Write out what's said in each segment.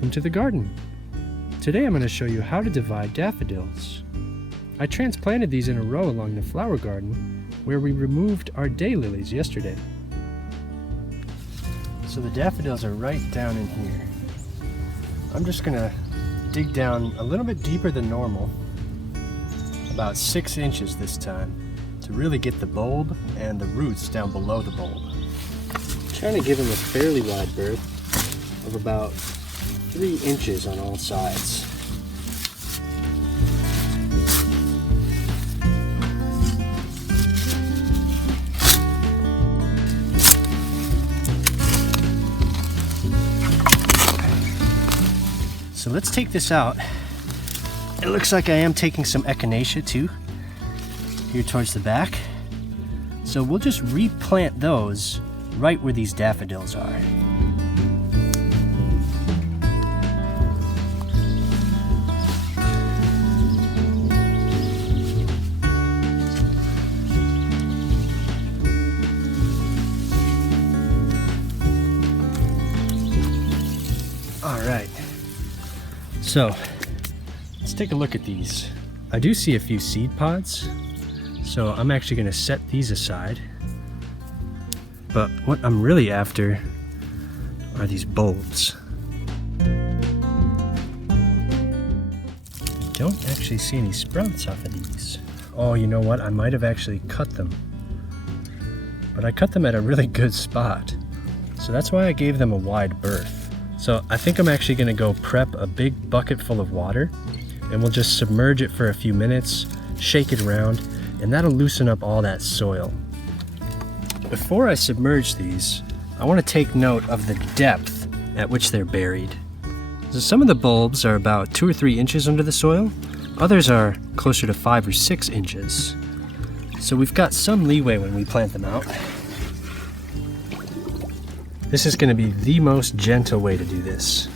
welcome to the garden. Today I'm going to show you how to divide daffodils. I transplanted these in a row along the flower garden where we removed our daylilies yesterday. So the daffodils are right down in here. I'm just going to dig down a little bit deeper than normal, about 6 inches this time, to really get the bulb and the roots down below the bulb. I'm trying to give them a fairly wide berth of about 3 inches on all sides. So let's take this out. It looks like I am taking some echinacea too, here towards the back. So we'll just replant those right where these daffodils are. All right. So let's take a look at these. I do see a few seed pods, so I'm actually going to set these aside. But what I'm really after are these bulbs. Don't actually see any sprouts off of these. Oh, you know what? I might have actually cut them. But I cut them at a really good spot. So that's why I gave them a wide berth. So I think I'm actually going to go prep a big bucket full of water, and we'll just submerge it for a few minutes, shake it around, and that'll loosen up all that soil. Before I submerge these, I want to take note of the depth at which they're buried. So some of the bulbs are about 2 or 3 inches under the soil, others are closer to 5 or 6 inches. So we've got some leeway when we plant them out. This is going to be the most gentle way to do this.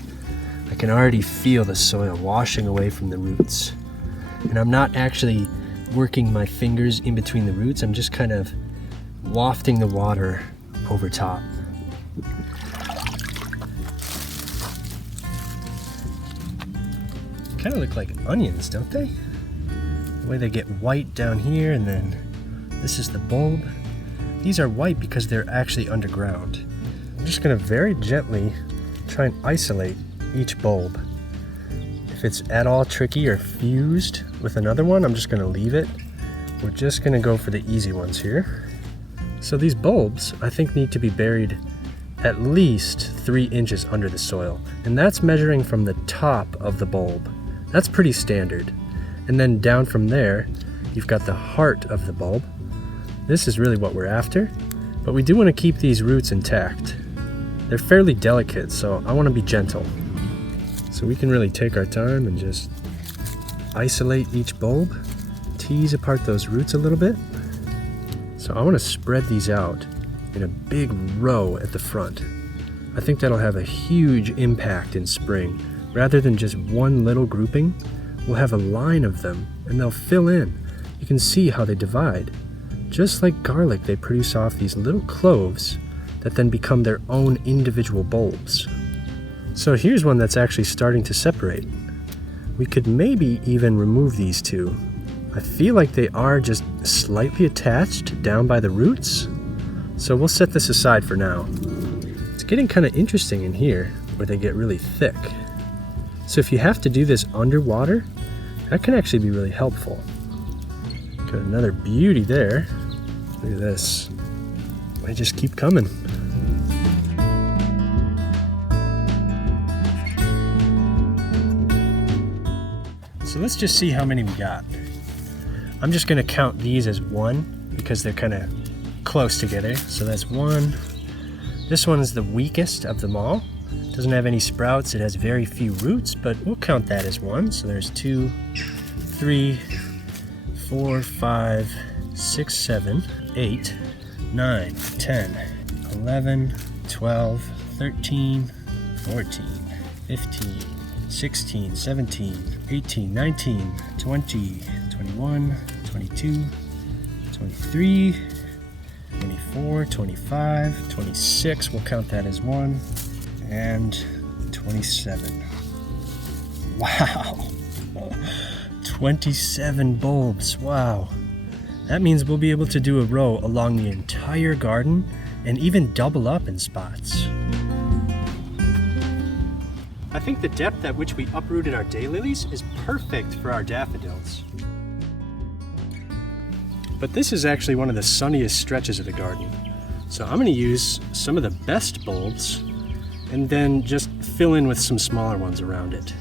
I can already feel the soil washing away from the roots. And I'm not actually working my fingers in between the roots, I'm just kind of wafting the water over top. Kind of look like onions, don't they? The way they get white down here, and then this is the bulb. These are white because they're actually underground. I'm just going to very gently try and isolate each bulb. If it's at all tricky or fused with another one, I'm just going to leave it. We're just going to go for the easy ones here. So these bulbs, I think, need to be buried at least 3 inches under the soil. And that's measuring from the top of the bulb. That's pretty standard. And then down from there, you've got the heart of the bulb. This is really what we're after, but we do want to keep these roots intact. They're fairly delicate, so I want to be gentle. So we can really take our time and just isolate each bulb, tease apart those roots a little bit. So I want to spread these out in a big row at the front. I think that'll have a huge impact in spring. Rather than just one little grouping, we'll have a line of them and they'll fill in. You can see how they divide. Just like garlic, they produce off these little cloves that then become their own individual bulbs. So here's one that's actually starting to separate. We could maybe even remove these two. I feel like they are just slightly attached down by the roots, so we'll set this aside for now. It's getting kind of interesting in here where they get really thick. So if you have to do this underwater, that can actually be really helpful. Got another beauty there. Look at this. They just keep coming. So let's just see how many we got. I'm just going to count these as 1 because they're kind of close together. So that's 1. This one is the weakest of them all. Doesn't have any sprouts. It has very few roots, but we'll count that as 1. So there's 2, 3, 4, 5, 6, 7, 8, 9, 10, 11, 12, 13, 14, 15, 16, 17, 18, 19, 20, 21, 22, 23, 24, 25, 26, we'll count that as 1, and 27. Wow. 27 bulbs, wow. That means we'll be able to do a row along the entire garden and even double up in spots. I think the depth at which we uprooted our daylilies is perfect for our daffodils. But this is actually one of the sunniest stretches of the garden. So I'm going to use some of the best bulbs and then just fill in with some smaller ones around it.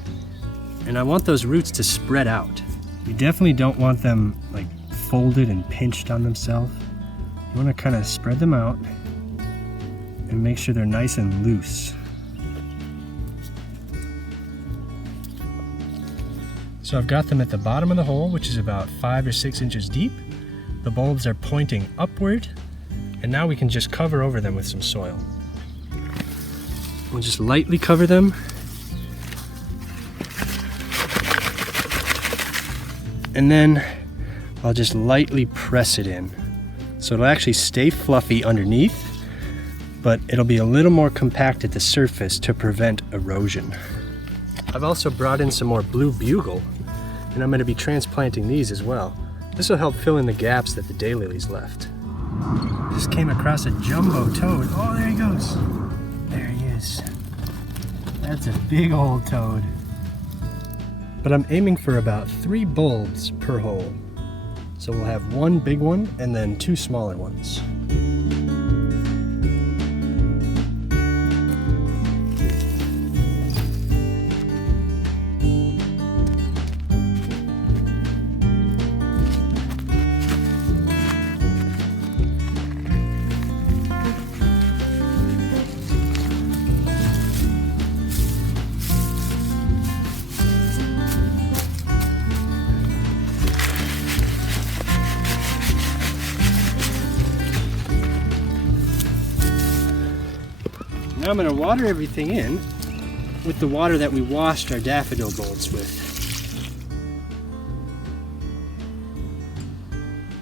And I want those roots to spread out. You definitely don't want them like folded and pinched on themselves. You want to kind of spread them out and make sure they're nice and loose. So I've got them at the bottom of the hole, which is about 5 or 6 inches deep. The bulbs are pointing upward, and now we can just cover over them with some soil. We'll just lightly cover them. And then I'll just lightly press it in. So it'll actually stay fluffy underneath, but it'll be a little more compact at the surface to prevent erosion. I've also brought in some more blue bugle, and I'm going to be transplanting these as well. This will help fill in the gaps that the daylilies left. Just came across a jumbo toad. Oh, there he goes. There he is. That's a big old toad. But I'm aiming for about 3 bulbs per hole. So we'll have 1 big one and then 2 smaller ones. Now I'm going to water everything in with the water that we washed our daffodil bulbs with.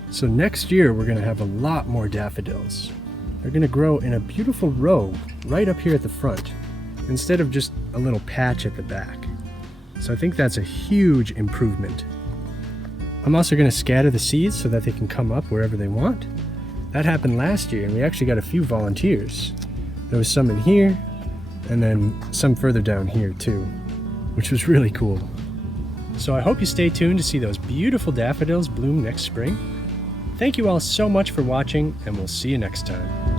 So next year we're going to have a lot more daffodils. They're going to grow in a beautiful row right up here at the front, instead of just a little patch at the back. So I think that's a huge improvement. I'm also going to scatter the seeds so that they can come up wherever they want. That happened last year and we actually got a few volunteers. There was some in here, and then some further down here too, which was really cool. So I hope you stay tuned to see those beautiful daffodils bloom next spring. Thank you all so much for watching, and we'll see you next time.